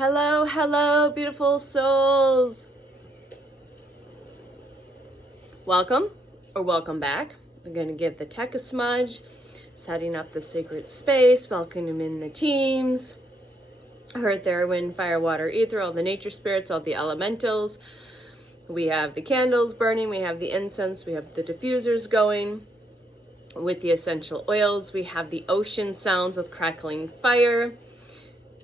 Hello, hello, beautiful souls. Welcome or welcome back. I'm going to give the tech a smudge, setting up the sacred space, welcoming in the teams. Earth, air, wind, fire, water, ether, all the nature spirits, all the elementals. We have the candles burning, we have the incense, we have the diffusers going with the essential oils. We have the ocean sounds with crackling fire.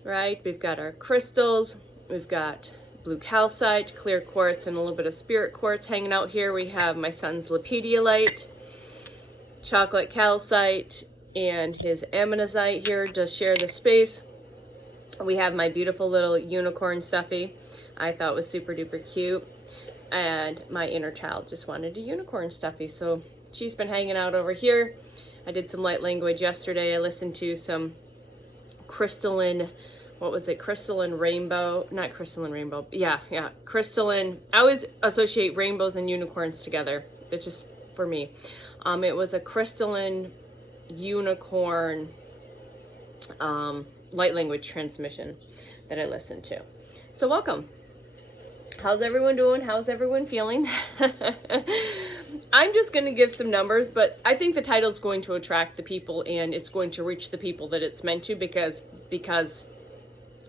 Right, we've got our crystals, we've got blue calcite, clear quartz, and a little bit of spirit quartz hanging out here. We have my son's lapidolite, chocolate calcite, and his ammonite here to share the space. We have my beautiful little unicorn stuffy. I thought was super duper cute, and my inner child just wanted a unicorn stuffy, so she's been hanging out over here. I did some light language yesterday. I listened to some crystalline, what was it? Crystalline rainbow, not crystalline rainbow. Yeah. Crystalline. I always associate rainbows and unicorns together. That's just for me. It was a crystalline unicorn light language transmission that I listened to. So welcome. How's everyone doing? How's everyone feeling? I'm just going to give some numbers, but I think the title is going to attract the people and it's going to reach the people that it's meant to, because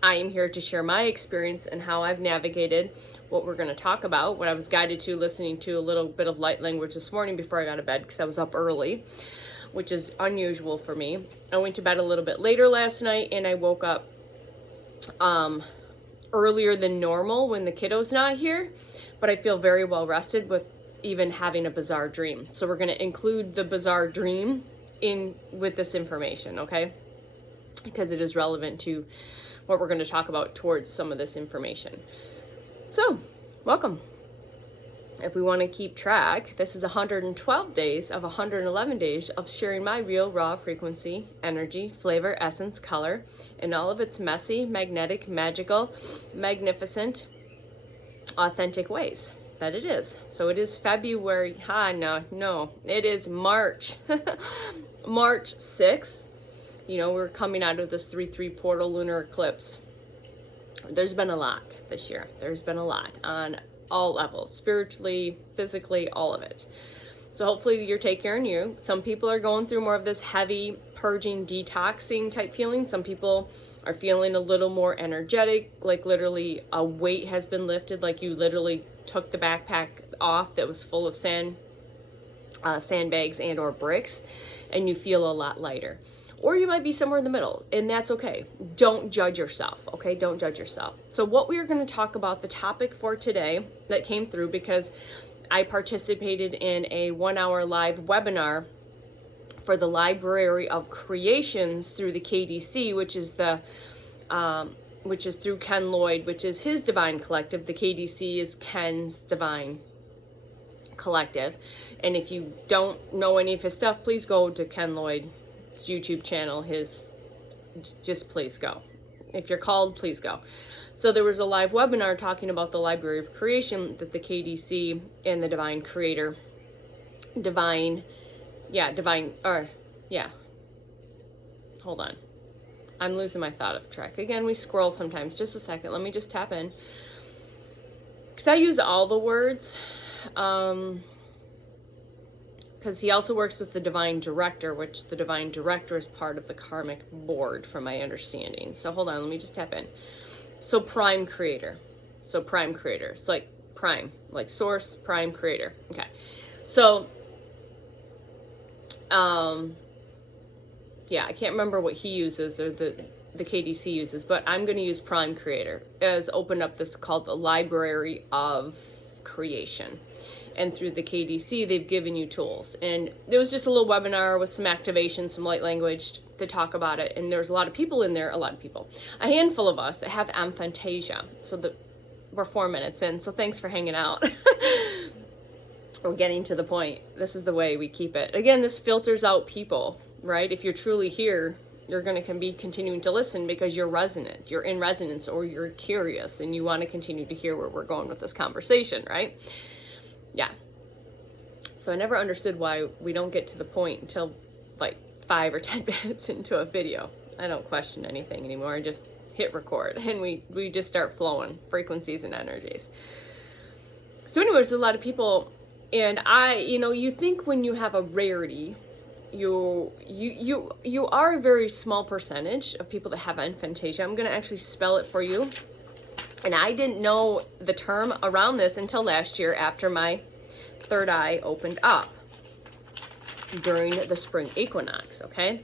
I am here to share my experience and how I've navigated what we're going to talk about, what I was guided to listening to a little bit of light language this morning before I got to bed, because I was up early, which is unusual for me. I went to bed a little bit later last night and I woke up earlier than normal when the kiddo's not here, but I feel very well rested with even having a bizarre dream. So we're going to include the bizarre dream in with this information, okay? Because it is relevant to what we're going to talk about towards some of this information. So, welcome. If we want to keep track, this is 112 days of 111 days of sharing my real raw frequency, energy, flavor, essence, color, in all of its messy, magnetic, magical, magnificent, authentic ways that it is. So it is February, it is March, March 6th. You know, we're coming out of this 3/3 portal lunar eclipse. There's been a lot this year. There's been a lot on all levels, spiritually, physically, all of it. So hopefully you're taking care of you. Some people are going through more of this heavy purging, detoxing type feeling. Some people are feeling a little more energetic, like literally a weight has been lifted, like you literally took the backpack off that was full of sandbags and or bricks, and you feel a lot lighter. Or you might be somewhere in the middle, and that's okay. Don't judge yourself, okay? Don't judge yourself. So what we are going to talk about, the topic for today that came through, because I participated in a 1-hour live webinar for the Library of Creations through the KDC, which is through Ken Lloyd, which is his Divine Collective. The KDC is Ken's Divine Collective. And if you don't know any of his stuff, please go to Ken Lloyd's YouTube channel. Just please go. If you're called, please go. So there was a live webinar talking about the Library of Creation that the KDC and the Divine Creator, hold on. I'm losing my thought of track. Again, we scroll sometimes. Just a second. Let me just tap in. Because I use all the words. Because he also works with the Divine Director, which the Divine Director is part of the Karmic Board, from my understanding. So hold on, let me just tap in. So Prime Creator. So like Prime, like Source, Prime Creator. Okay. So, yeah, I can't remember what he uses or the KDC uses, but I'm going to use Prime Creator as opened up this called the Library of Creation. And through the KDC, they've given you tools. And it was just a little webinar with some activation, some light language to talk about it. And there's a lot of people in there, a handful of us that have aphantasia. So we're 4 minutes in, so thanks for hanging out. We're getting to the point. This is the way we keep it. Again, this filters out people, right? If you're truly here, you're going to be continuing to listen because you're resonant. You're in resonance, or you're curious and you want to continue to hear where we're going with this conversation, right? Yeah. So I never understood why we don't get to the point until like 5 or 10 minutes into a video. I don't question anything anymore. I just hit record and we just start flowing frequencies and energies. So anyways, a lot of people, and you think when you have a rarity, you are a very small percentage of people that have aphantasia. I'm going to actually spell it for you. And I didn't know the term around this until last year after my third eye opened up during the spring equinox, okay?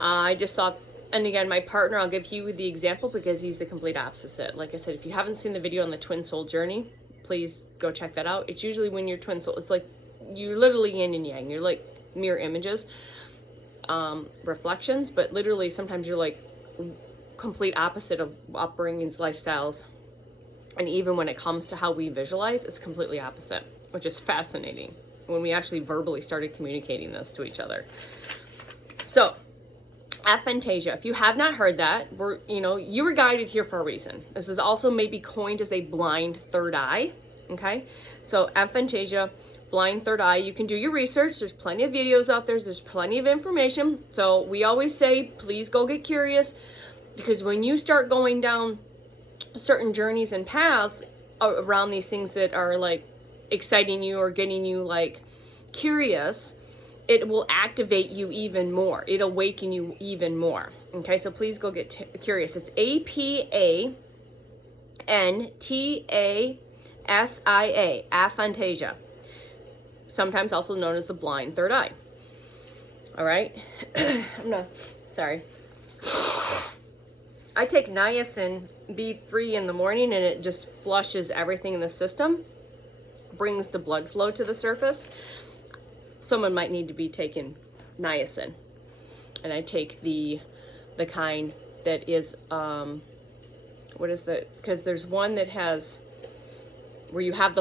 I just thought, and again, my partner, I'll give you the example because he's the complete opposite. Like I said, if you haven't seen the video on the twin soul journey, please go check that out. It's usually when you're twin soul, it's like you're literally yin and yang. You're like mirror images, reflections, but literally sometimes you're like complete opposite of upbringings, lifestyles. And even when it comes to how we visualize, it's completely opposite, which is fascinating when we actually verbally started communicating this to each other. So, aphantasia, if you have not heard that, you were guided here for a reason. This is also maybe coined as a blind third eye, okay? So, aphantasia, blind third eye, you can do your research. There's plenty of videos out there. There's plenty of information. So, we always say, please go get curious, because when you start going down certain journeys and paths around these things that are like exciting you or getting you like curious, it will activate you even more. It'll awaken you even more. Okay, so please go get curious. It's Aphantasia, aphantasia, sometimes also known as the blind third eye. All right, sorry. I take niacin B3 in the morning and it just flushes everything in the system, brings the blood flow to the surface. Someone might need to be taking niacin. And I take the kind that is, because there's one that has, where you have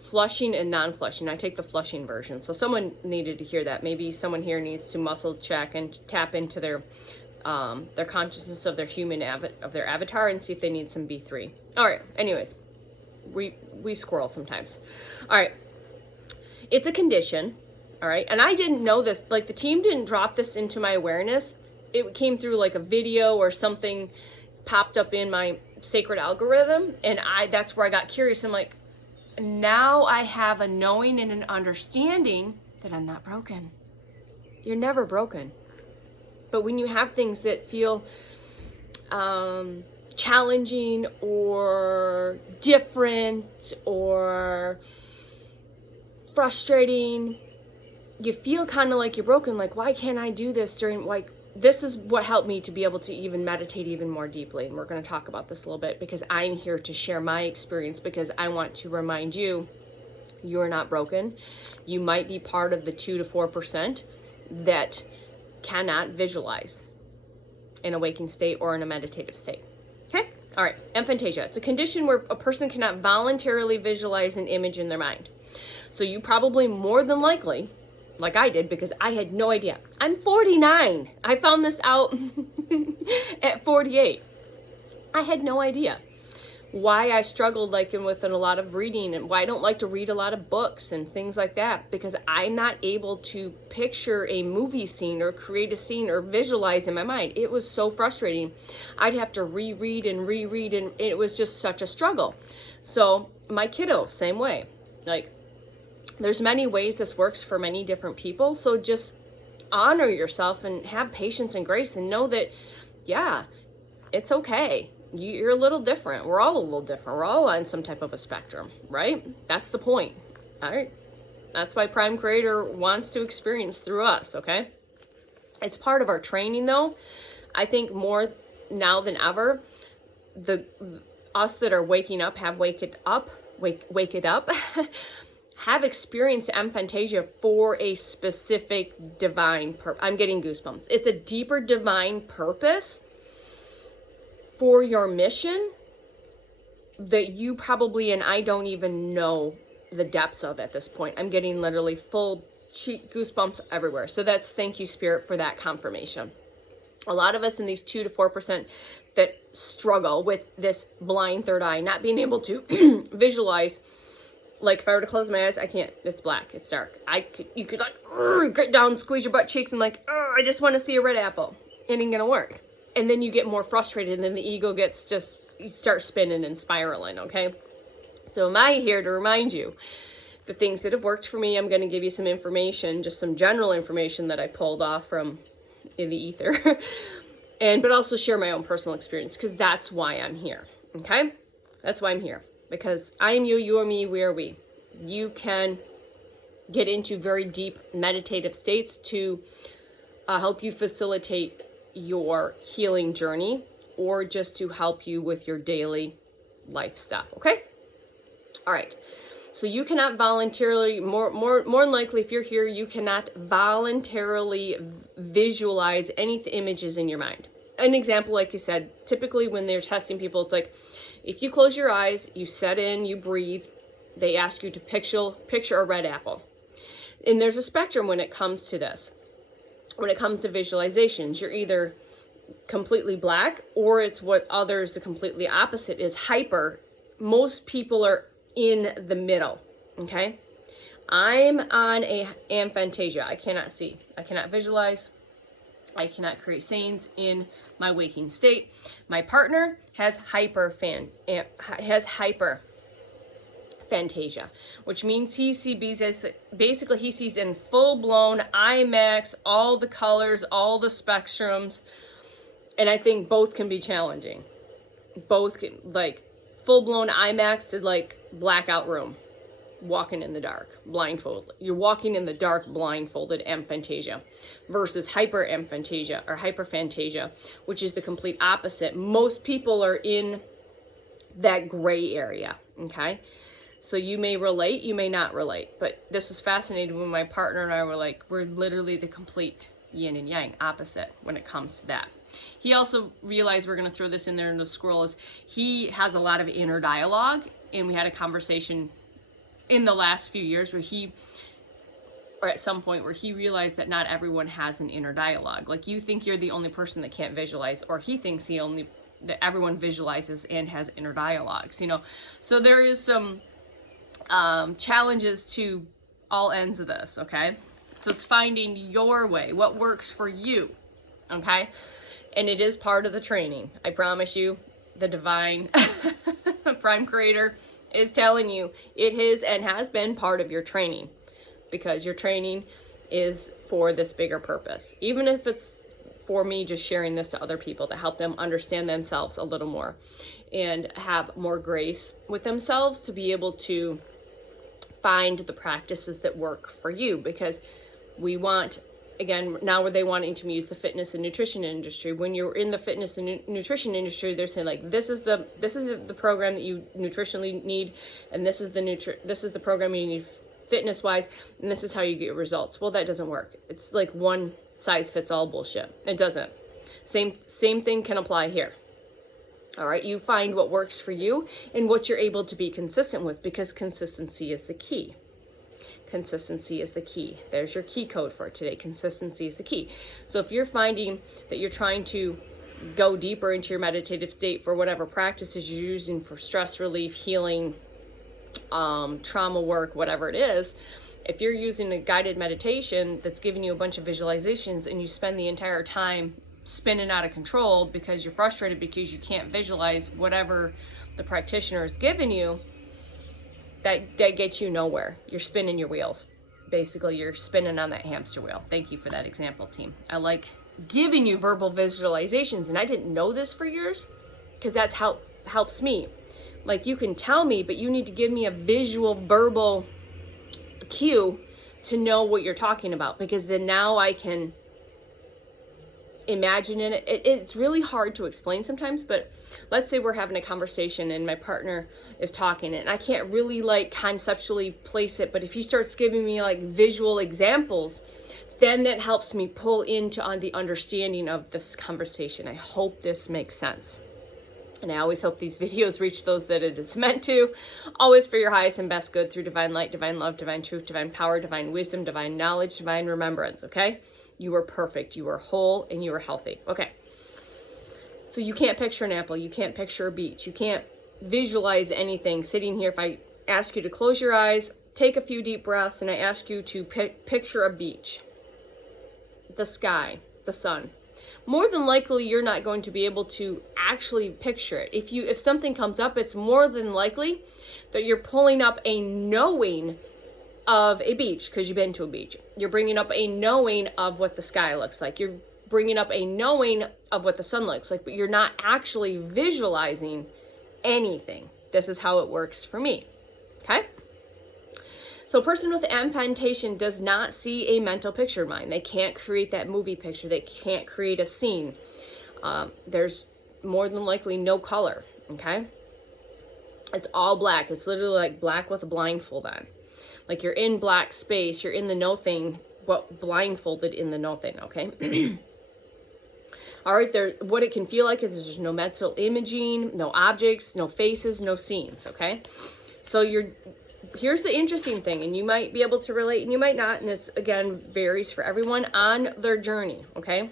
flushing and non-flushing. I take the flushing version. So someone needed to hear that. Maybe someone here needs to muscle check and tap into their consciousness of their their avatar and see if they need some B3. All right, anyways, we squirrel sometimes. All right, it's a condition, all right, and I didn't know this, like the team didn't drop this into my awareness. It came through like a video or something popped up in my sacred algorithm, and that's where I got curious. I'm like, now I have a knowing and an understanding that I'm not broken. You're never broken. But when you have things that feel challenging or different or frustrating, you feel kind of like you're broken. Like, why can't I do this this is what helped me to be able to even meditate even more deeply. And we're going to talk about this a little bit because I'm here to share my experience, because I want to remind you, you're not broken. You might be part of the 2 to 4% that cannot visualize in a waking state or in a meditative state. Okay? All right. Aphantasia. It's a condition where a person cannot voluntarily visualize an image in their mind. So you probably more than likely, like I did, because I had no idea. I'm 49. I found this out at 48. I had no idea why I struggled with a lot of reading and why I don't like to read a lot of books and things like that, because I'm not able to picture a movie scene or create a scene or visualize in my mind. It was so frustrating. I'd have to reread and it was just such a struggle. So my kiddo, same way. Like, there's many ways this works for many different people. So just honor yourself and have patience and grace and know that, yeah, it's okay. You're a little different. We're all a little different. We're all on some type of a spectrum, right? That's the point. All right. That's why Prime Creator wants to experience through us, okay? It's part of our training, though. I think more now than ever, us that are waking up, wake it up, have experienced aphantasia for a specific divine purpose. I'm getting goosebumps. It's a deeper divine purpose for your mission that you probably, and I don't even know the depths of at this point. I'm getting literally full cheek goosebumps everywhere. So thank you, Spirit, for that confirmation. A lot of us in these 2 to 4% that struggle with this blind third eye, not being able to visualize. Like, if I were to close my eyes, I can't. It's black. It's dark. You could get down, squeeze your butt cheeks, and I just want to see a red apple. It ain't gonna work. and then you get more frustrated, and then the ego gets just, you start spinning and spiraling, okay? So am I here to remind you the things that have worked for me. I'm going to give you some information, just some general information that I pulled off from in the ether, but also share my own personal experience, because that's why I'm here, okay? That's why I'm here, because I am you, you are me, we are we. You can get into very deep meditative states to help you facilitate your healing journey, or just to help you with your daily life stuff, okay? All right. So you cannot voluntarily, more than likely, if you're here, you cannot voluntarily visualize any images in your mind. An example, like you said, typically when they're testing people, it's like, if you close your eyes, you set in, you breathe, they ask you to picture a red apple. And there's a spectrum when it comes to this. When it comes to visualizations, you're either completely black, or it's what others, the completely opposite, is hyper. Most people are in the middle, okay? I'm on a aphantasia. I cannot see. I cannot visualize. I cannot create scenes in my waking state. My partner has hyperphantasia, which means he sees basically he sees in full-blown IMAX, all the colors, all the spectrums, and I think both can be challenging. Both can, like, full-blown IMAX to like blackout room, walking in the dark, blindfolded. You're walking in the dark, blindfolded, aphantasia, versus hyperaphantasia or hyperphantasia, which is the complete opposite. Most people are in that gray area, okay? So you may relate, you may not relate, but this was fascinating when my partner and I were like, we're literally the complete yin and yang, opposite when it comes to that. He also realized, we're going to throw this in there in the squirrel, is he has a lot of inner dialogue, and we had a conversation in the last few years where at some point where he realized that not everyone has an inner dialogue. Like, you think you're the only person that can't visualize, or he thinks that everyone visualizes and has inner dialogues, you know? So there is some challenges to all ends of this, okay? So it's finding your way, what works for you, okay? And it is part of the training. I promise you, the divine prime creator is telling you it is and has been part of your training, because your training is for this bigger purpose. Even if it's for me just sharing this to other people to help them understand themselves a little more and have more grace with themselves, to be able to find the practices that work for you. Because we want, again, now where they wanting to use the fitness and nutrition industry. When you're in the fitness and nutrition industry, they're saying like, this is the program that you nutritionally need, and this is the program you need fitness wise, and this is how you get results. Well, that doesn't work. It's like one size fits all bullshit. It doesn't. Same thing can apply here. All right, you find what works for you and what you're able to be consistent with, because consistency is the key. Consistency is the key. There's your key code for today. Consistency is the key. So if you're finding that you're trying to go deeper into your meditative state for whatever practices you're using for stress relief, healing, trauma work, whatever it is, if you're using a guided meditation that's giving you a bunch of visualizations, and you spend the entire time spinning out of control because you're frustrated because you can't visualize whatever the practitioner is giving you, that gets you nowhere. You're spinning your wheels. Basically, you're spinning on that hamster wheel. Thank you for that example, team. I like giving you verbal visualizations, and I didn't know this for years, because that's how helps me. Like, you can tell me, but you need to give me a visual, verbal cue to know what you're talking about, because then now I can imagine it. It's really hard to explain sometimes, but let's say we're having a conversation and my partner is talking, and I can't really like conceptually place it, but if he starts giving me like visual examples, then that helps me pull into on the understanding of this conversation. I hope this makes sense. And I always hope these videos reach those that it is meant to. Always for your highest and best good, through divine light, divine love, divine truth, divine power, divine wisdom, divine knowledge, divine remembrance, okay? You are perfect, you are whole, and you are healthy. Okay. So you can't picture an apple, you can't picture a beach, you can't visualize anything sitting here. If I ask you to close your eyes, take a few deep breaths, and I ask you to picture a beach, the sky, the sun. more than likely you're not going to be able to actually picture it. If something comes up, it's more than likely that you're pulling up a knowing of a beach because you've been to a beach. You're bringing up a knowing of what the sky looks like. You're bringing up a knowing of what the sun looks like, but you're not actually visualizing anything. This is how it works for me. Okay? So a person with aphantasia does not see a mental picture in mind. They can't create that movie picture. They can't create a scene. There's more than likely no color, okay? It's all black. It's literally like black with a blindfold on. Like you're in black space, you're in the no thing, but blindfolded in the no thing, okay? All right, what it can feel like is there's no mental imaging, no objects, no faces, no scenes, okay? So here's the interesting thing, and you might be able to relate and you might not, and this again varies for everyone on their journey, okay?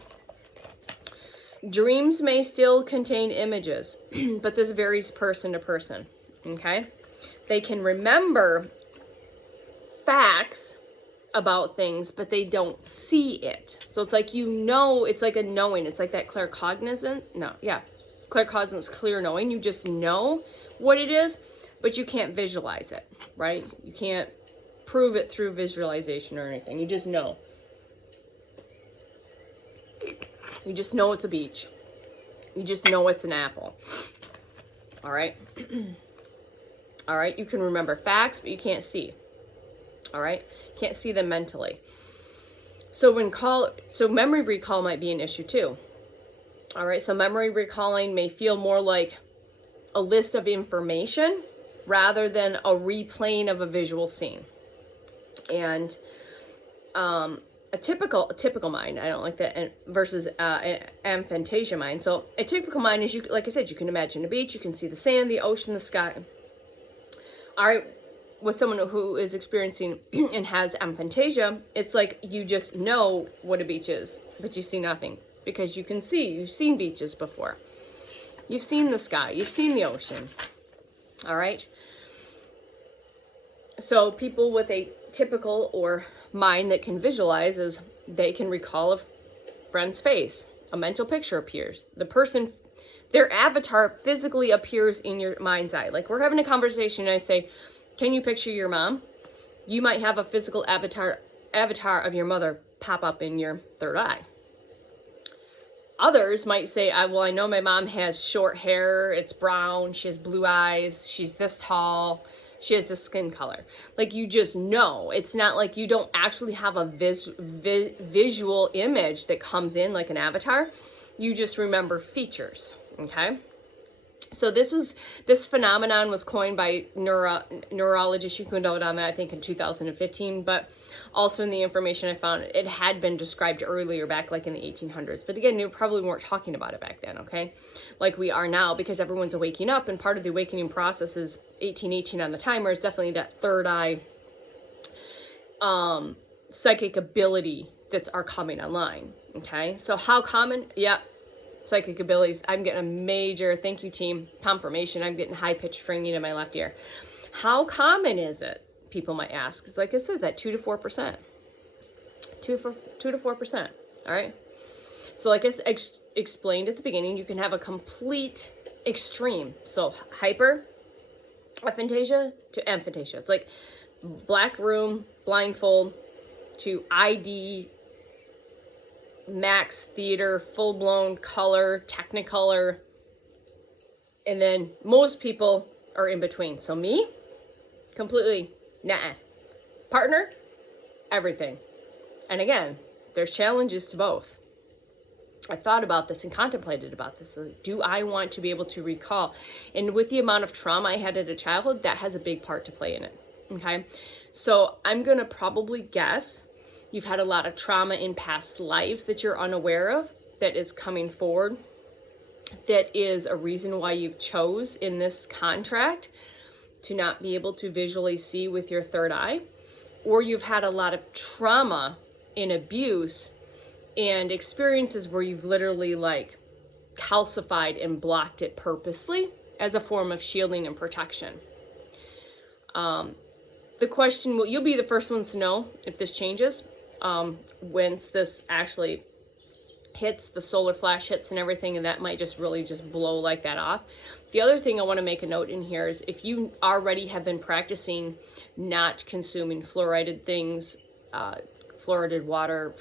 Dreams may still contain images, but this varies person to person, okay? They can remember facts about things, but they don't see it. So it's like, it's like a knowing. It's like that claircognizant. Claircognizance, clear knowing. You just know what it is, but you can't visualize it, right? You can't prove it through visualization or anything. You just know. You just know it's a beach. You just know it's an apple. All right? All right? You can remember facts, but you can't see. All right? Can't see them mentally. So memory recall might be an issue too. All right? So memory recalling may feel more like a list of information rather than a replaying of a visual scene. And a typical mind, I don't like that, versus aphantasia mind. So a typical mind is, like I said, you can imagine a beach, you can see the sand, the ocean, the sky. All right, with someone who is experiencing and has aphantasia, it's like you just know what a beach is, but you see nothing because you've seen beaches before. You've seen the sky, you've seen the ocean. All right. So people with a typical or mind that can visualize is they can recall a friend's face. A mental picture appears. Their avatar physically appears in your mind's eye. Like we're having a conversation and I say, can you picture your mom? You might have a physical avatar of your mother pop up in your third eye. Others might say, well, I know my mom has short hair, it's brown, she has blue eyes, she's this tall, she has this skin color. Like you just know. It's not like you don't actually have a visual image that comes in like an avatar. You just remember features, okay? So this phenomenon was coined by neurologist Yuko Odama, I think in 2015, but also in the information I found, it had been described earlier back like in the 1800s. But again, you probably weren't talking about it back then, okay? Like we are now, because everyone's waking up, and part of the awakening process is 1818 on the timer is definitely that third eye psychic ability are coming online, okay? So how common? Yeah. Psychic abilities. I'm getting a major, thank you team, confirmation. I'm getting high-pitched ringing in my left ear. How common is it? People might ask. It's like it says that 2 to 4%. 2 to 4%. All right. So like I explained at the beginning, you can have a complete extreme. So hyper aphantasia to aphantasia. It's like black room, blindfold, to ID, max theater, full-blown color, technicolor, and then most people are in between. So me, completely nah. Partner, everything. And again, there's challenges to both. I thought about this and contemplated about this. Do I want to be able to recall? And with the amount of trauma I had as a childhood, that has a big part to play in it. Okay, so I'm gonna probably guess you've had a lot of trauma in past lives that you're unaware of, that is coming forward, that is a reason why you've chose in this contract to not be able to visually see with your third eye, or you've had a lot of trauma in abuse and experiences where you've literally like calcified and blocked it purposely as a form of shielding and protection. The question, you'll be the first ones to know if this changes. Once this actually hits, the solar flash hits and everything, and that might just really just blow like that off. The other thing I want to make a note in here is if you already have been practicing not consuming fluoridated things, fluoridated water,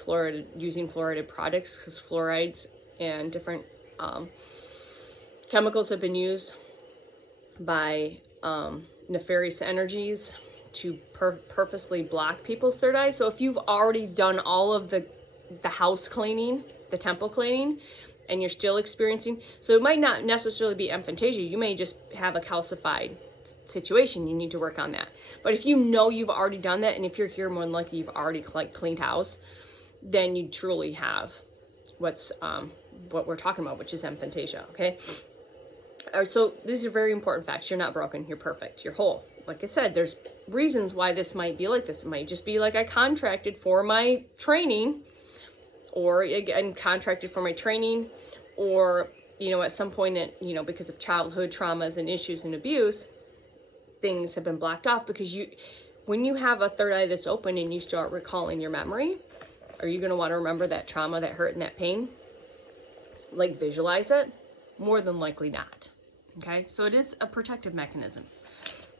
using fluoridated products, because fluorides and different chemicals have been used by nefarious energies to purposely block people's third eye. So if you've already done all of the house cleaning, the temple cleaning, and you're still experiencing, so it might not necessarily be aphantasia, you may just have a calcified situation. You need to work on that. But if you know you've already done that, and if you're here, more than likely you've already cleaned house, then you truly have what we're talking about, which is aphantasia. Okay. All right, so these are very important facts. You're not broken. You're perfect. You're whole. Like I said, there's reasons why this might be like this. It might just be like I contracted for my training, or again, contracted for my training, or, you know, at some point, because of childhood traumas and issues and abuse, things have been blocked off. Because when you have a third eye that's open and you start recalling your memory, are you going to want to remember that trauma, that hurt, and that pain? Like visualize it? More than likely not. Okay, so it is a protective mechanism.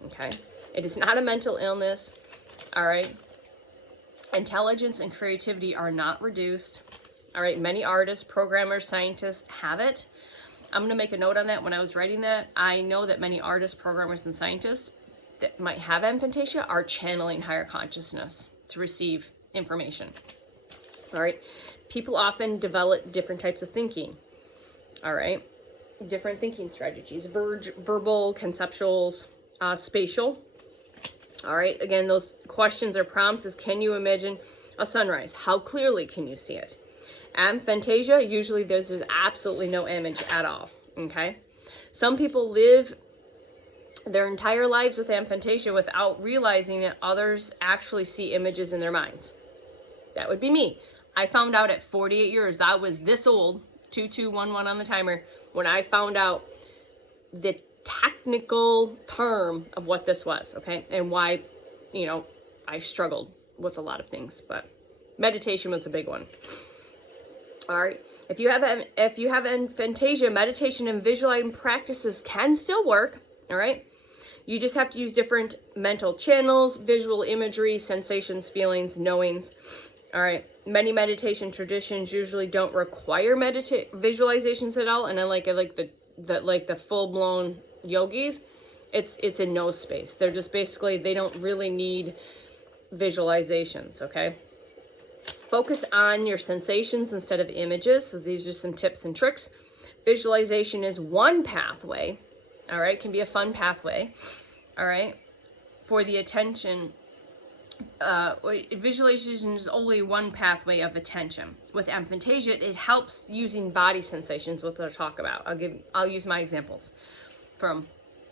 Okay, it is not a mental illness. All right, intelligence and creativity are not reduced. All right, many artists, programmers, scientists have it. I'm going to make a note on that. When I was writing that, I know that many artists, programmers, and scientists that might have aphantasia are channeling higher consciousness to receive information. All right, people often develop different types of thinking. All right, different thinking strategies: verbal, conceptuals, spatial. All right, again, those questions or prompts is: can you imagine a sunrise? How clearly can you see it? Aphantasia, usually there's absolutely no image at all. Okay, some people live their entire lives with aphantasia without realizing that others actually see images in their minds. That would be me. I found out at 48 years, I was this old, 2211 on the timer, when I found out the technical term of what this was, okay? And why, I struggled with a lot of things, but meditation was a big one. All right, if you have aphantasia, meditation and visualizing practices can still work, all right? You just have to use different mental channels, visual imagery, sensations, feelings, knowings. All right, many meditation traditions usually don't require visualizations at all, and I like the full-blown yogis. It's in no space. They're just basically, they don't really need visualizations. Okay, focus on your sensations instead of images. So these are some tips and tricks. Visualization is one pathway. All right, can be a fun pathway. All right, for the attention. Visualization is only one pathway of attention. With aphantasia, it helps using body sensations, which I'll talk about. I'll use my examples from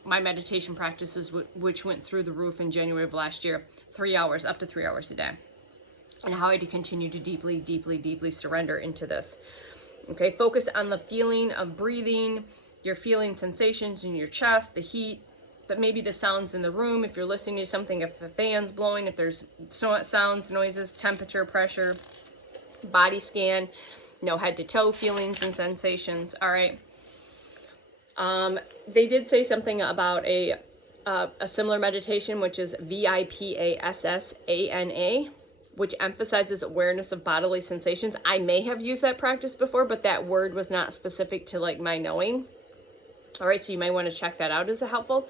my meditation practices, which went through the roof in January of last year, 3 hours, up to 3 hours a day, and how I had to continue to deeply, deeply, deeply surrender into this. Okay, focus on the feeling of breathing, your feeling sensations in your chest, the heat, but maybe the sounds in the room, if you're listening to something, if the fan's blowing, if there's sounds, noises, temperature, pressure, body scan, head to toe feelings and sensations. All right. They did say something about a similar meditation, which is Vipassana, which emphasizes awareness of bodily sensations. I may have used that practice before, but that word was not specific to my knowing. All right, so you might want to check that out as a helpful.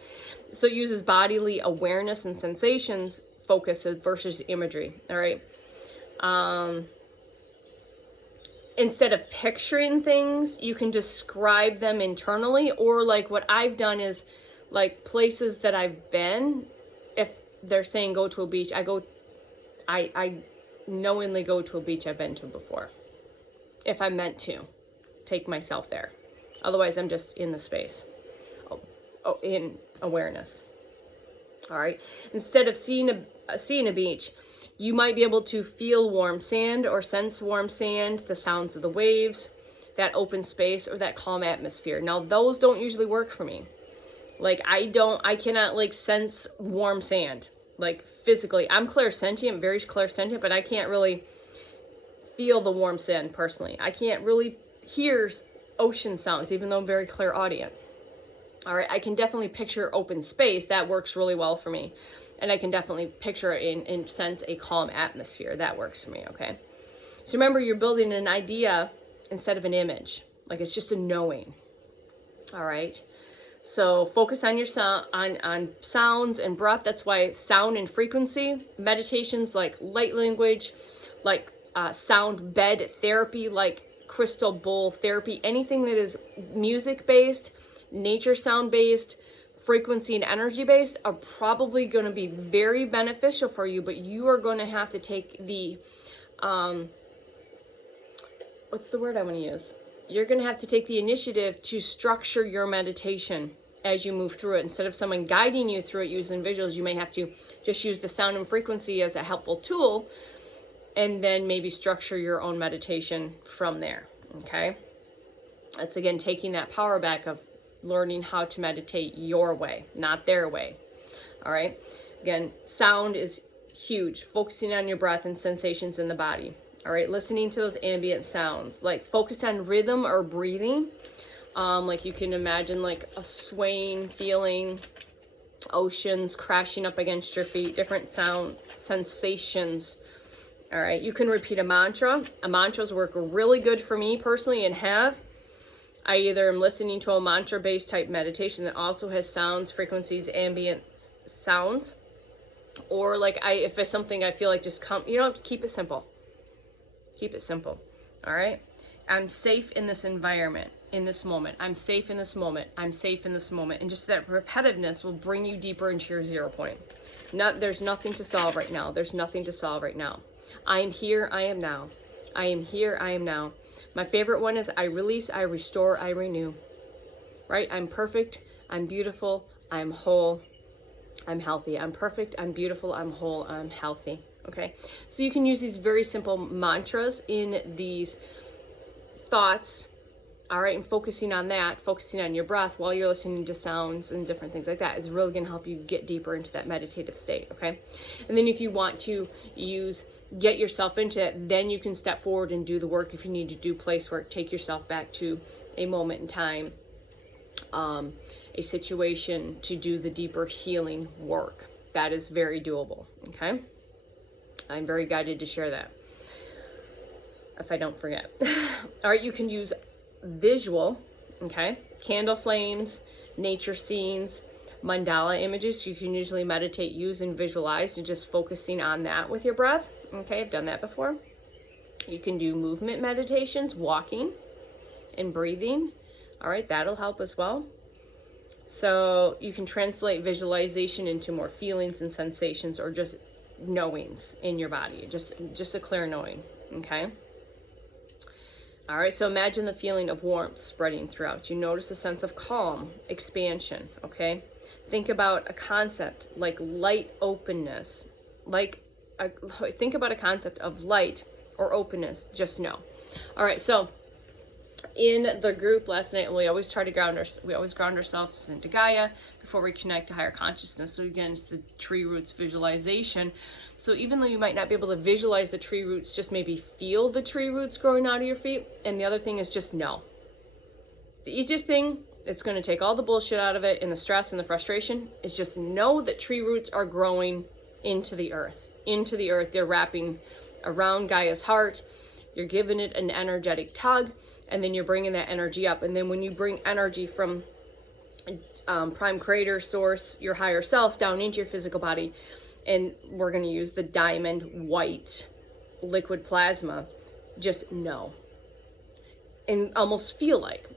So it uses bodily awareness and sensations focus versus imagery. All right. Instead of picturing things, you can describe them internally, or what I've done is places that I've been. If they're saying go to a beach, I knowingly go to a beach I've been to before. If I'm meant to take myself there. Otherwise, I'm just in the space, in awareness. All right. Instead of seeing a beach, you might be able to feel warm sand or sense warm sand, the sounds of the waves, that open space, or that calm atmosphere. Now, those don't usually work for me. I cannot sense warm sand, physically. I'm clairsentient, very clairsentient, but I can't really feel the warm sand personally. I can't really hear ocean sounds, even though I'm very clairaudient. All right, I can definitely picture open space. That works really well for me. And I can definitely picture and sense a calm atmosphere. That works for me, okay? So remember, you're building an idea instead of an image. Like, it's just a knowing. All right? So focus on your sound, on sounds and breath. That's why sound and frequency, meditations like light language, like sound bed therapy, like crystal bowl therapy, anything that is music-based, nature sound based, frequency and energy based are probably going to be very beneficial for you, but you are going to have to take the what's the word I want to use? You're going to have to take the initiative to structure your meditation as you move through it. Instead of someone guiding you through it using visuals, you may have to just use the sound and frequency as a helpful tool, and then maybe structure your own meditation from there. Okay, that's again taking that power back of learning how to meditate your way, not their way. All right. Again, sound is huge. Focusing on your breath and sensations in the body. All right. Listening to those ambient sounds, like focus on rhythm or breathing. Like you can imagine like a swaying feeling, oceans crashing up against your feet, different sound sensations. All right. You can repeat a mantra. Mantras work really good for me personally and have. I either am listening to a mantra-based type meditation that also has sounds, frequencies, ambient sounds, or like if it's something I feel like just come, you don't have to keep it simple. Keep it simple. All right. I'm safe in this environment, in this moment. I'm safe in this moment. I'm safe in this moment. And just that repetitiveness will bring you deeper into your 0 point. There's nothing to solve right now. There's nothing to solve right now. I am here. I am now. I am here. I am now. My favorite one is I release, I restore, I renew, right? I'm perfect, I'm beautiful, I'm whole, I'm healthy. I'm perfect, I'm beautiful, I'm whole, I'm healthy, okay? So you can use these very simple mantras in these thoughts, all right? And focusing on that, focusing on your breath while you're listening to sounds and different things like that is really gonna help you get deeper into that meditative state, okay? And then if you want to get yourself into it, then you can step forward and do the work. If you need to do place work, take yourself back to a moment in time, a situation to do the deeper healing work. That is very doable, okay? I'm very guided to share that, if I don't forget. All right, you can use visual, okay? Candle flames, nature scenes, mandala images. You can usually meditate, use, and visualize, and just focusing on that with your breath. Okay, I've done that before. You can do movement meditations, walking and breathing. All right, that'll help as well. So you can translate visualization into more feelings and sensations, or just knowings in your body, just a clear knowing. Okay. All right, so imagine the feeling of warmth spreading throughout. You notice a sense of calm, expansion. Okay. Think about a concept like light openness, think about a concept of light or openness, just know. All right, so in the group last night, we always ground ourselves into Gaia before we connect to higher consciousness. So again, it's the tree roots visualization. So even though you might not be able to visualize the tree roots, just maybe feel the tree roots growing out of your feet. And the other thing is just know. The easiest thing, it's going to take all the bullshit out of it and the stress and the frustration, is just know that tree roots are growing into the earth. They're wrapping around Gaia's heart. You're giving it an energetic tug, and then you're bringing that energy up. And then when you bring energy from prime creator source, your higher self, down into your physical body, and we're going to use the diamond white liquid plasma, just know and almost feel like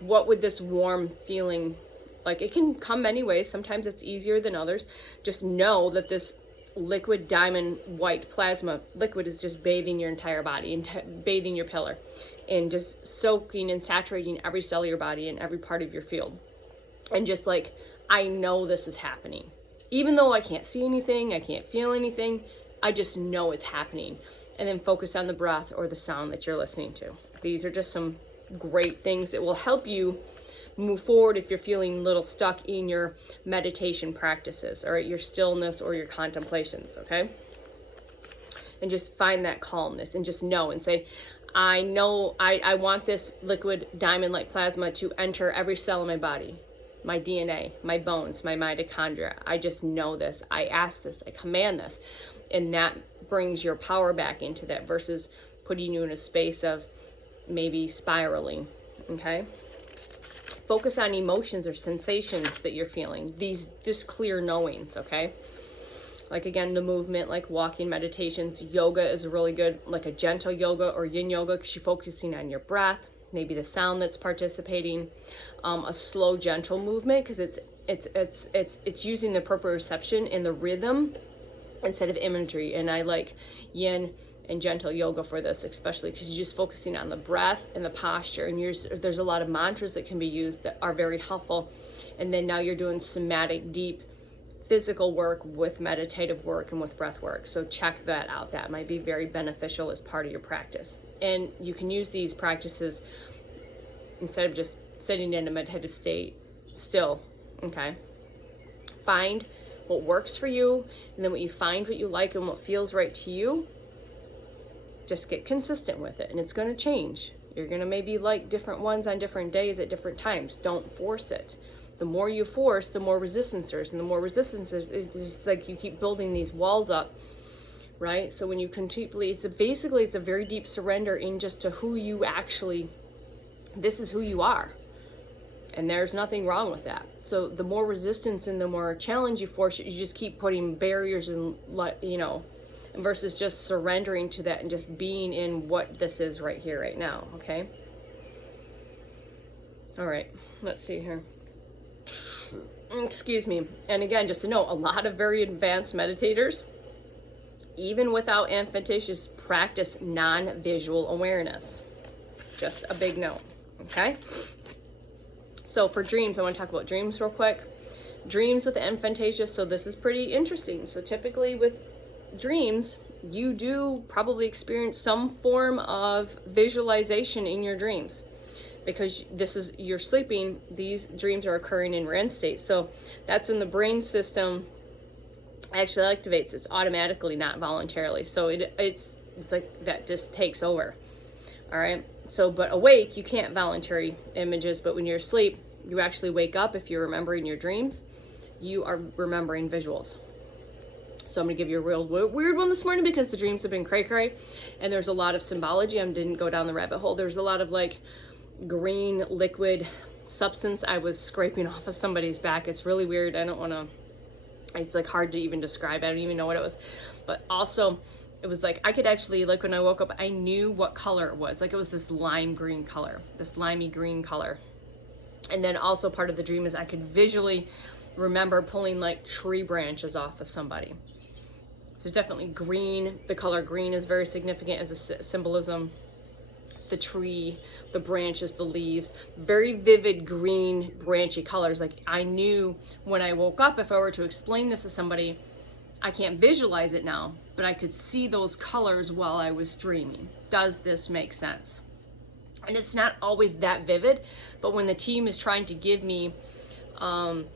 what would this warm feeling like? It can come many ways. Sometimes it's easier than others. Just know that this liquid diamond white plasma liquid is just bathing your entire body and bathing your pillar and just soaking and saturating every cell of your body and every part of your field. And just like, I know this is happening. Even though I can't see anything, I can't feel anything, I just know it's happening. And then focus on the breath or the sound that you're listening to. These are just some great things that will help you move forward if you're feeling a little stuck in your meditation practices, or your stillness or your contemplations, okay? and just find that calmness and just know and say, I know I want this liquid diamond-like plasma to enter every cell in my body, my DNA, my bones, my mitochondria. I just know this. I ask this. I command this. And that brings your power back into that versus putting you in a space of maybe spiraling, okay? Focus on emotions or sensations that you're feeling. This clear knowings, okay? Like, again, the movement, like walking meditations. Yoga is really good, like a gentle yoga or yin yoga, because you're focusing on your breath, maybe the sound that's participating. A slow, gentle movement, because it's using the proprioception and the rhythm instead of imagery. And I like yin and gentle yoga for this, especially because you're just focusing on the breath and the posture. And there's a lot of mantras that can be used that are very helpful. And then now you're doing somatic, deep physical work with meditative work and with breath work. So check that out. That might be very beneficial as part of your practice. And you can use these practices instead of just sitting in a meditative state still, okay? Find what works for you, and then when you find what you like and what feels right to you, just get consistent with it, and it's going to change. You're going to maybe like different ones on different days at different times. Don't force it. The more you force, the more resistance there's, and the more resistance there's, it's just like you keep building these walls up, right? So when you completely, it's a very deep surrender in just to who you actually, this is who you are. And there's nothing wrong with that. So the more resistance and the more challenge you force, you just keep putting barriers and, you know, versus just surrendering to that and just being in what this is right here, right now, okay? All right, let's see here. Excuse me. And again, just to know, a lot of very advanced meditators, even without Aphantasia, practice non-visual awareness. Just a big note, okay? So for dreams, I want to talk about dreams real quick. Dreams with Aphantasia, so this is pretty interesting. So typically with dreams, you do probably experience some form of visualization in your dreams. Because you're sleeping, these dreams are occurring in REM state. So that's when the brain system actually activates. It's automatically, not voluntarily. So it's like that just takes over. All right. So, but awake, you can't voluntary images, but when you're asleep, you actually wake up. If you're remembering your dreams, you are remembering visuals. So I'm going to give you a real weird one this morning because the dreams have been cray-cray and there's a lot of symbology. I didn't go down the rabbit hole. There's a lot of like green liquid substance I was scraping off of somebody's back. It's really weird. I don't want to, it's like hard to even describe. I don't even know what it was. But also it was like, I could actually, like when I woke up, I knew what color it was. Like it was this lime green color, this limey green color. And then also part of the dream is I could visually remember pulling like tree branches off of somebody. So it's definitely green. The color green is very significant as a symbolism. The tree, the branches, the leaves, very vivid green branchy colors. Like I knew when I woke up, if I were to explain this to somebody, I can't visualize it now, but I could see those colors while I was dreaming. Does this make sense? And it's not always that vivid, but when the team is trying to give me signs,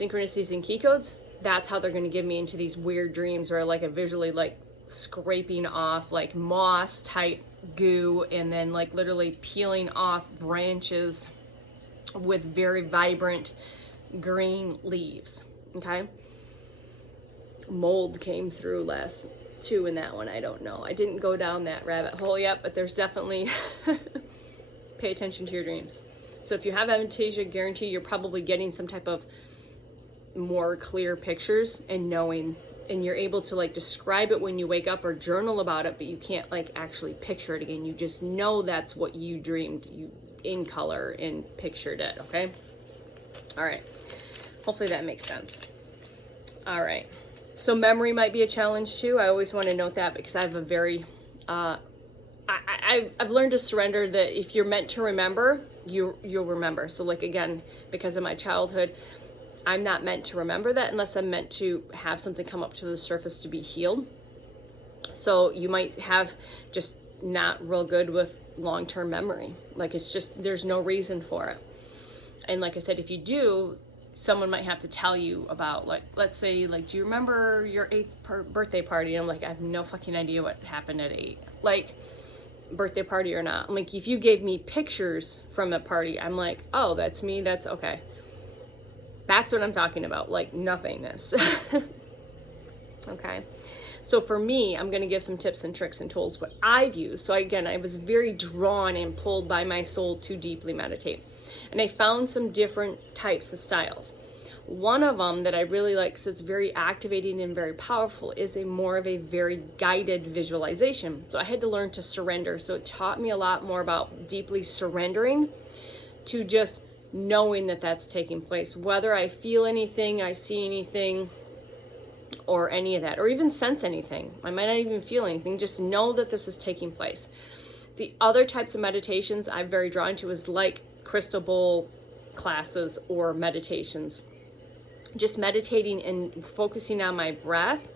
synchronicities, and key codes, that's how they're going to give me into these weird dreams where like I visually like scraping off like moss type goo and then like literally peeling off branches with very vibrant green leaves. Okay, mold came through last too in that one. I don't know, I didn't go down that rabbit hole yet, but there's definitely pay attention to your dreams. So if you have Aphantasia, guarantee you're probably getting some type of more clear pictures and knowing, and you're able to like describe it when you wake up or journal about it, but you can't like actually picture it again. You just know that's what you dreamed, you in color and pictured it. Okay, all right, hopefully that makes sense. All right, so memory might be a challenge too. I always want to note that because I have a very I've learned to surrender that if you're meant to remember, you'll remember. So like again, because of my childhood, I'm not meant to remember that unless I'm meant to have something come up to the surface to be healed. So you might have just not real good with long-term memory. Like it's just, there's no reason for it. And like I said, if you do, someone might have to tell you about, like, let's say, like, do you remember your 8th birthday party? And I'm like, I have no fucking idea what happened at 8. Like, birthday party or not. I'm like, if you gave me pictures from a party, I'm like, oh, that's me, that's okay. That's what I'm talking about, like nothingness. Okay. So for me, I'm going to give some tips and tricks and tools, what I've used. So again, I was very drawn and pulled by my soul to deeply meditate. And I found some different types of styles. One of them that I really like, because it's very activating and very powerful, is more of a very guided visualization. So I had to learn to surrender. So it taught me a lot more about deeply surrendering to just knowing that that's taking place. Whether I feel anything, I see anything, or any of that, or even sense anything. I might not even feel anything, just know that this is taking place. The other types of meditations I'm very drawn to is like crystal bowl classes or meditations. Just meditating and focusing on my breath,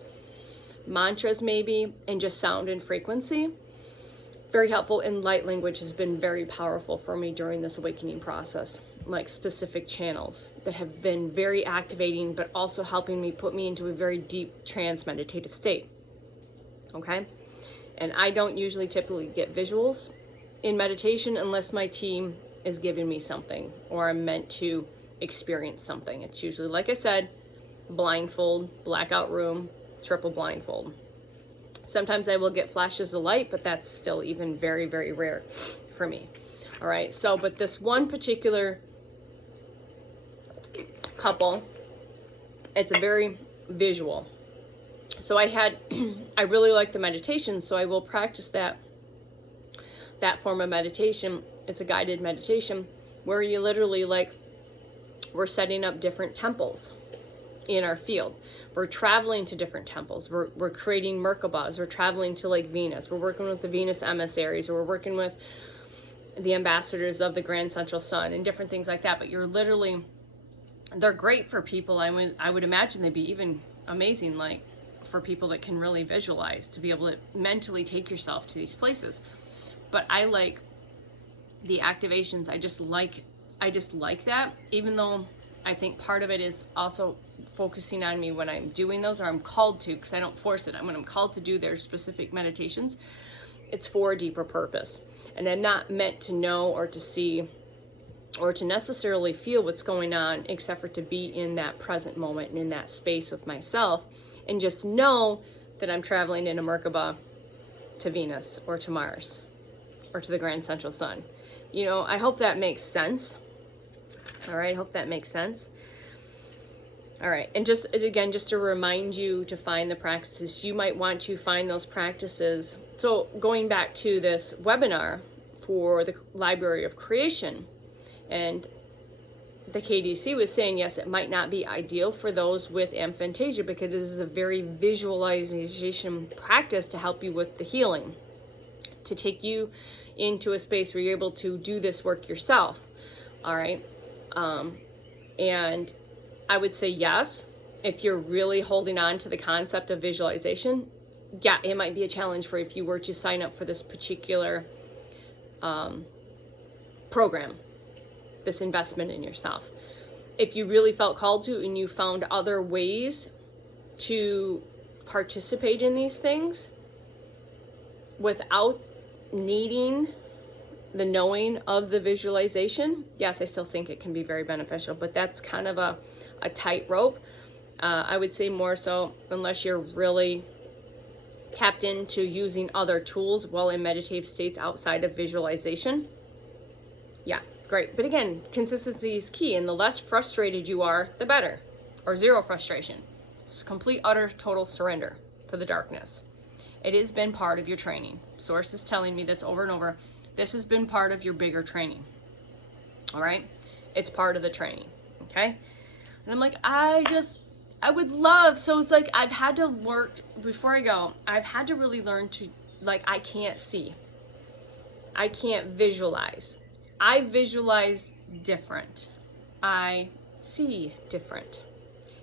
mantras maybe, and just sound and frequency. Very helpful. And light language has been very powerful for me during this awakening process. Like specific channels that have been very activating, but also helping me put me into a very deep trance meditative state. Okay. And I don't usually typically get visuals in meditation unless my team is giving me something or I'm meant to experience something. It's usually, like I said, blindfold, blackout room, triple blindfold. Sometimes I will get flashes of light, but that's still even very, very rare for me. All right. So, but this one particular couple, it's a very visual. So I really like the meditation, so I will practice that form of meditation. It's a guided meditation where you literally, like, we're setting up different temples in our field. We're traveling to different temples. We're creating Merkabahs. We're traveling to like Venus. We're working with the Venus emissaries, or we're working with the ambassadors of the Grand Central Sun and different things like that. But you're literally, they're great for people. I would imagine they'd be even amazing, like for people that can really visualize, to be able to mentally take yourself to these places. But I like the activations. I just like that, even though I think part of it is also focusing on me when I'm doing those, or I'm called to, because I don't force it. When I'm called to do their specific meditations, it's for a deeper purpose. And I'm not meant to know or to see or to necessarily feel what's going on, except for to be in that present moment and in that space with myself, and just know that I'm traveling in a Merkabah to Venus or to Mars or to the Grand Central Sun. You know, I hope that makes sense. All right, hope that makes sense. All right, and just again, just to remind you to find the practices, you might want to find those practices. So going back to this webinar for the Library of Creation, and the KDC was saying, yes, it might not be ideal for those with aphantasia because it is a very visualization practice to help you with the healing, to take you into a space where you're able to do this work yourself. All right. And I would say yes, if you're really holding on to the concept of visualization, yeah, it might be a challenge for if you were to sign up for this particular program, this investment in yourself. If you really felt called to and you found other ways to participate in these things without needing the knowing of the visualization, yes, I still think it can be very beneficial, but that's kind of a tightrope. I would say more so unless you're really tapped into using other tools while in meditative states outside of visualization. Yeah, great. But again, consistency is key, and the less frustrated you are, the better. Or zero frustration. It's complete, utter, total surrender to the darkness. It has been part of your training. Source is telling me this over and over. This has been part of your bigger training. All right? It's part of the training. Okay? And I'm like, I would love, so it's like I've had to work, before I go, I've had to really learn to, like, I can't see. I can't visualize. I visualize different. I see different.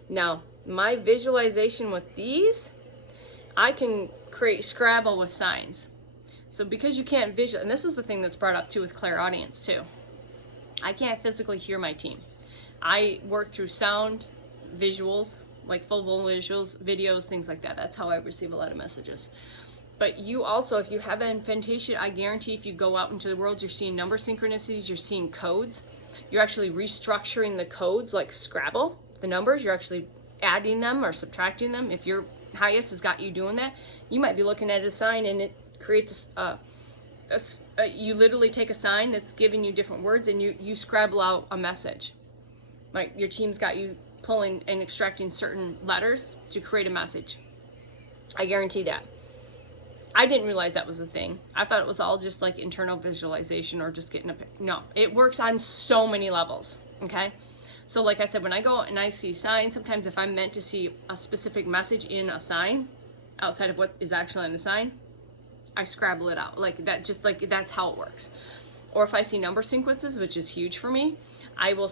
Now, my visualization with these, I can create Scrabble with signs. So because you can't visualize, and this is the thing that's brought up too with clairaudience too. I can't physically hear my team. I work through sound, visuals, like full visuals, videos, things like that. That's how I receive a lot of messages. But you also, if you have aphantasia, I guarantee if you go out into the world, you're seeing number synchronicities, you're seeing codes. You're actually restructuring the codes like Scrabble, the numbers. You're actually adding them or subtracting them. If your highest has got you doing that, you might be looking at a sign and it creates you literally take a sign that's giving you different words and you Scrabble out a message. Like your team's got you pulling and extracting certain letters to create a message. I guarantee that. I didn't realize that was a thing. I thought it was all just like internal visualization or just getting no, it works on so many levels, okay? So like I said, when I go and I see signs, sometimes if I'm meant to see a specific message in a sign, outside of what is actually on the sign, I Scrabble it out. Like that, just like that's how it works. Or if I see number sequences, which is huge for me, I will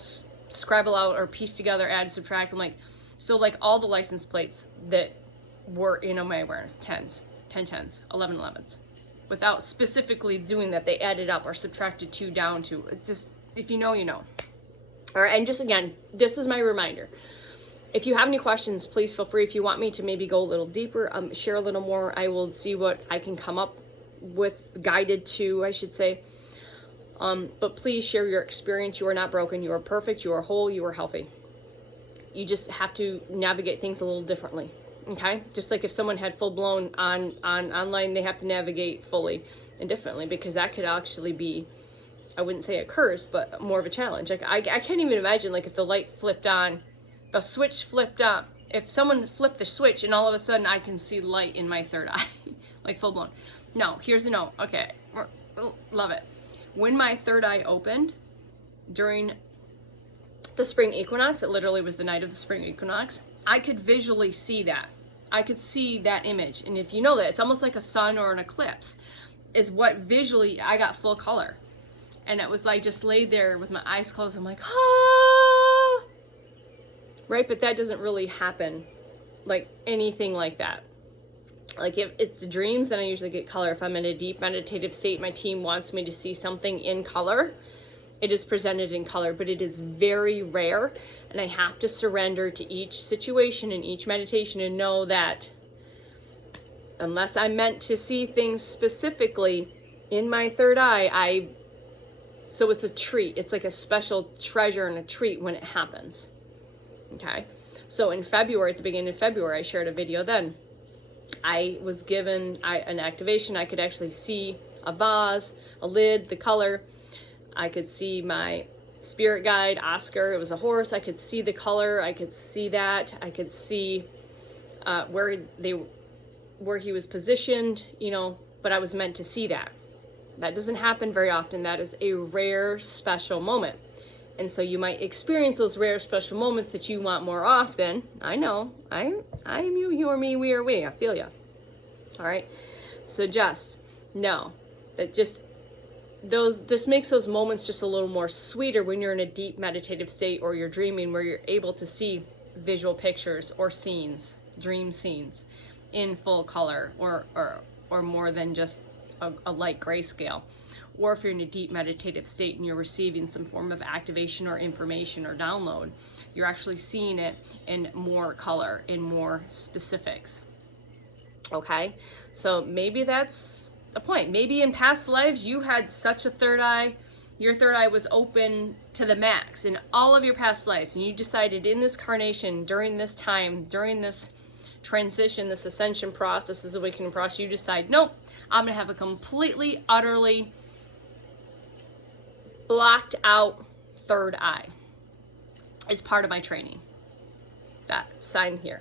Scrabble out or piece together, add, subtract. I'm like, so like all the license plates that were in my awareness, 10s, 10 10s, 11 11s. Without specifically doing that, they added up or subtracted 2 down to, it's just, if you know, you know. All right, and just again, this is my reminder. If you have any questions, please feel free. If you want me to maybe go a little deeper, share a little more, I will see what I can come up with, guided to, I should say. But please share your experience. You are not broken. You are perfect. You are whole. You are healthy. You just have to navigate things a little differently. Okay? Just like if someone had full-blown on online, they have to navigate fully and differently, because that could actually be, I wouldn't say a curse, but more of a challenge. Like I can't even imagine, like, if the light flipped on, the switch flipped on. If someone flipped the switch and all of a sudden I can see light in my third eye, like full-blown. No, here's the no. Okay, love it. When my third eye opened during the spring equinox, it literally was the night of the spring equinox, I could visually see that. I could see that image. And if you know that, it's almost like a sun or an eclipse, is what visually I got full color. And it was like just laid there with my eyes closed. I'm like, ah, right? But that doesn't really happen, like anything like that. Like if it's dreams, then I usually get color. If I'm in a deep meditative state, my team wants me to see something in color, it is presented in color, but it is very rare. And I have to surrender to each situation and each meditation and know that unless I'm meant to see things specifically in my third eye, so it's a treat. It's like a special treasure and a treat when it happens. Okay. So in February, at the beginning of February, I shared a video then. I was given an activation. I could actually see a vase, a lid, the color. I could see my spirit guide, Oscar. It was a horse. I could see the color. I could see that. I could see where he was positioned, you know, but I was meant to see that. That doesn't happen very often. That is a rare, special moment. And so you might experience those rare, special moments that you want more often. I know. I am you, you are me, we are we. I feel you. All right. So just know that just makes those moments just a little more sweeter when you're in a deep meditative state or you're dreaming, where you're able to see visual pictures or scenes, dream scenes in full color or more than just a light grayscale. Or if you're in a deep meditative state and you're receiving some form of activation or information or download, you're actually seeing it in more color, in more specifics. Okay? So maybe that's a point. Maybe in past lives you had such a third eye, your third eye was open to the max in all of your past lives, and you decided in this carnation, during this time, during this transition, this ascension process, this awakening process, you decide, nope, I'm gonna have a completely, utterly blocked out third eye as part of my training. That sign here.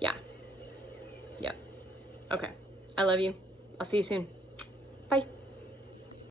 Yeah. Yep. Okay. I love you. I'll see you soon.